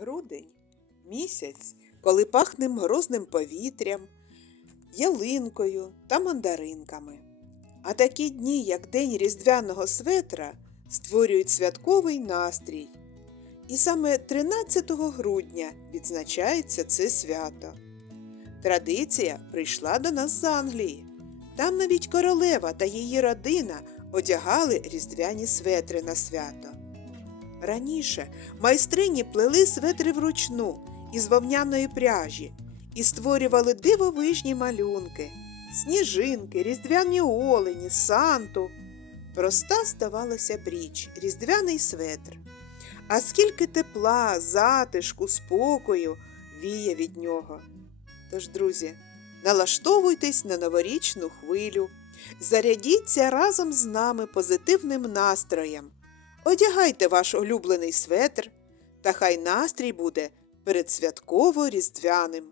Грудень місяць, коли пахне морозним повітрям, ялинкою та мандаринками. А такі дні, як День Різдвяного светра, створюють святковий настрій. І саме 13 грудня відзначається це свято. Традиція прийшла до нас з Англії. Там навіть королева та її родина одягали різдвяні светри на свято. Раніше майстрині плели светри вручну із вовняної пряжі і створювали дивовижні малюнки, сніжинки, різдвяні олені, санту. Проста здавалася б річ, різдвяний светр. А скільки тепла, затишку, спокою віє від нього. Тож, друзі, налаштовуйтесь на новорічну хвилю, зарядіться разом з нами позитивним настроєм. Одягайте ваш улюблений светр, та хай настрій буде передсвятково різдвяним.